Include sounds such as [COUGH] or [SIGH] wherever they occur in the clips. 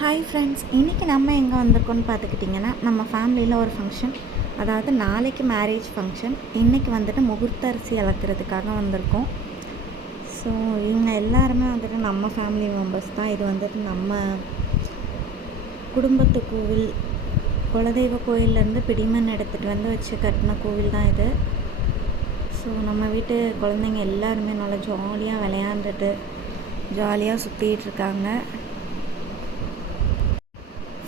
Hi friends இன்றைக்கி நம்ம எங்கே வந்திருக்கோம்னு பார்த்துக்கிட்டிங்கன்னா நம்ம ஃபேமிலியில் ஒரு ஃபங்க்ஷன் அதாவது நாளைக்கு மேரேஜ் ஃபங்க்ஷன் இன்றைக்கி வந்துட்டு முகூர்த்த அரிசி அளக்கிறதுக்காக வந்திருக்கோம். ஸோ இவங்க எல்லாருமே வந்துட்டு நம்ம ஃபேமிலி மெம்பர்ஸ் தான். இது வந்துட்டு நம்ம குடும்பத்து கோவில் குலதெய்வ கோயிலேருந்து பிடிமண் எடுத்துகிட்டு வந்து வச்சு கட்டின கோவில் தான் இது. ஸோ நம்ம வீட்டு குழந்தைங்க எல்லாருமே நல்லா ஜாலியாக விளையாண்டுட்டு ஜாலியாக சுற்றிட்டு இருக்காங்க.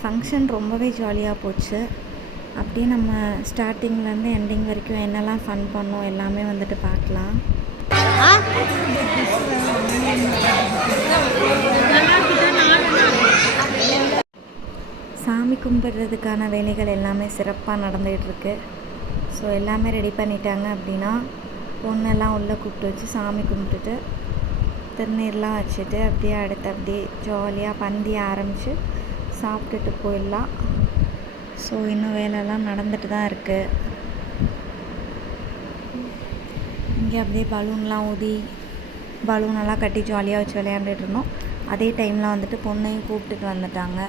ஃபங்க்ஷன் ரொம்பவே ஜாலியாக போச்சு. அப்படியே நம்ம ஸ்டார்டிங்லேருந்து எண்டிங் வரைக்கும் என்னெல்லாம் ஃபன் பண்ணோம் எல்லாமே வந்துட்டு பார்க்கலாம். சாமி கும்பிட்றதுக்கான வேலைகள் எல்லாமே சிறப்பாக நடந்துகிட்ருக்கு ஸோ எல்லாமே ரெடி பண்ணிட்டாங்க அப்படின்னா பொண்ணெல்லாம் உள்ளே கூப்பிட்டு வச்சு சாமி கும்பிட்டுட்டு திருநீர்லாம் வச்சுட்டு அப்படியே அடுத்து அப்படியே ஜாலியாக பந்தி ஆரம்பித்து சாப்பிட்டுட்டு போயிடலாம். ஸோ இன்னும் வேலைலாம் நடந்துட்டு தான் இருக்குது இங்கே அப்படியே பலூன்லாம் ஊதி பலூனெல்லாம் கட்டி ஜாலியாக வச்சு விளையாண்டுட்டு இருந்தோம். அதே டைமில் வந்துட்டு பொண்ணையும் கூப்பிட்டுட்டு வந்துட்டாங்க.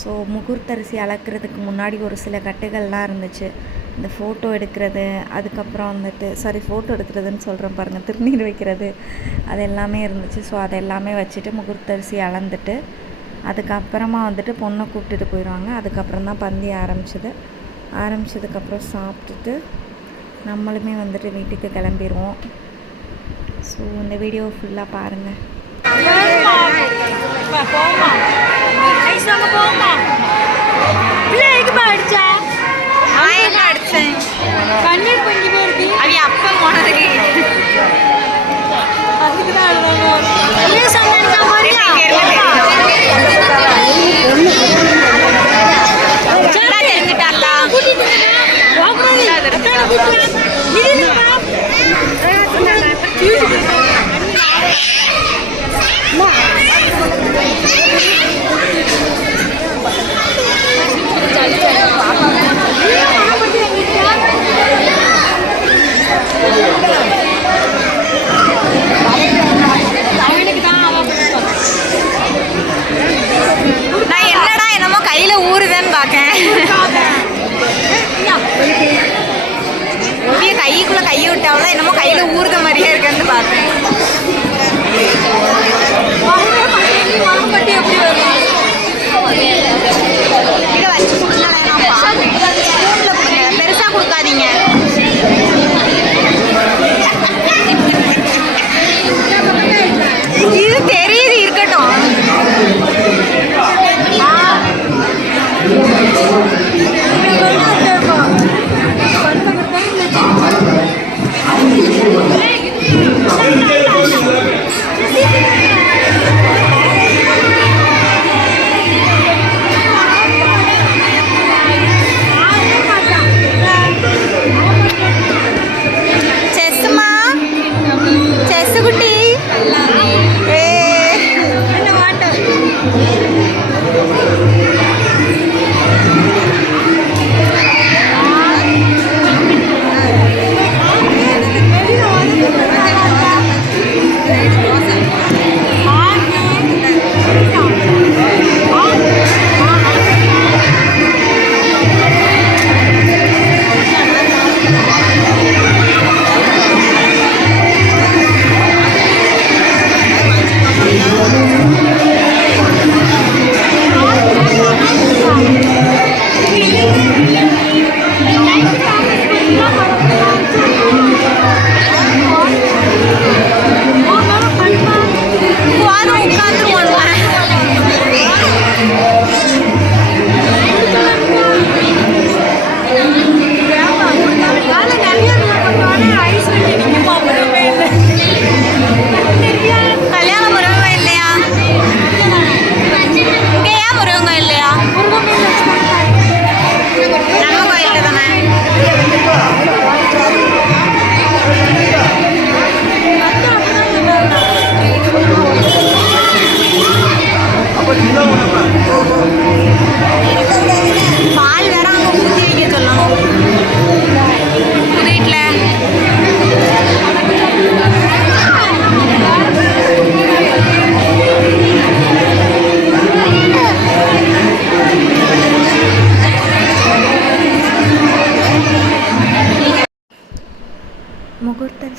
ஸோ முகூர்த்தரிசி அளக்கிறதுக்கு முன்னாடி ஒரு சில கட்டுகள்லாம் இருந்துச்சு. இந்த ஃபோட்டோ எடுக்கிறது அதுக்கப்புறம் வந்துட்டு சாரி ஃபோட்டோ எடுக்கிறதுன்னு சொல்கிறேன் பாருங்கள் திருநீர் வைக்கிறது அது எல்லாமே இருந்துச்சு. ஸோ அது எல்லாமே வச்சுட்டு முகூர்த்தரிசி அளந்துட்டு அதுக்கப்புறமா வந்துட்டு பொண்ணை கூப்பிட்டுட்டு போயிடுவாங்க அதுக்கப்புறம் தான் பந்தி ஆரம்பிச்சது ஆரம்பிச்சதுக்கப்புறம் சாப்பிட்டுட்டு நம்மளுமே வந்துட்டு வீட்டுக்கு கிளம்பிடுவோம் ஸோ இந்த வீடியோ ஃபுல்லாக பாருங்கள் போமா என்னடா என்னமோ கையில ஊறுதுன்னு பார்க்கேன். [LAUGHS] அப்படியே கைக்குள்ள கையை விட்டாவெல்லாம் என்னமோ கையில ஊறுத மாதிரியே இருக்குன்னு பார்த்தேன்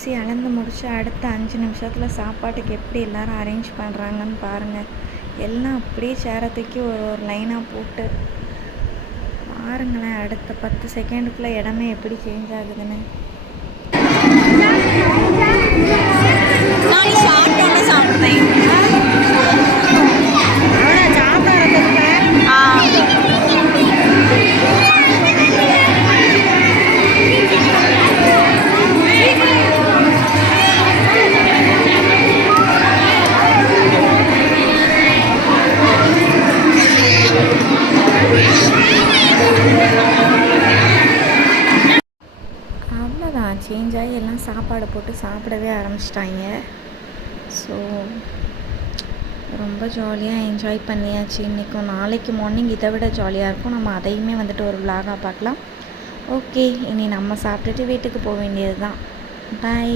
முடிச்சு அடுத்த அஞ்சு நிமிஷத்தில் சாப்பாட்டுக்கு எப்படி எல்லாரும் அரேஞ்ச் பண்ணுறாங்கன்னு பாருங்கள் எல்லாம் அப்படியே சேரை தூக்கி ஒரு ஒரு லைனாக போட்டு. பாருங்களேன் அடுத்த பத்து செகண்டுக்குள்ளே இடமே எப்படி சேஞ்ச் ஆகுதுன்னு. சேஞ்ச் ஆகி எல்லாம் சாப்பாடு போட்டு சாப்பிடவே ஆரம்பிச்சிட்டாங்க. ஸோ ரொம்ப ஜாலியாக என்ஜாய் பண்ணியாச்சு. இன்றைக்கும் நாளைக்கு மார்னிங் இதை விட ஜாலியாக இருக்கும். நம்ம அதையுமே வந்துட்டு ஒரு விலாகாக பார்க்கலாம். ஓகே இனி நம்ம சாப்பிட்டுட்டு வீட்டுக்கு போக வேண்டியது தான் பாய்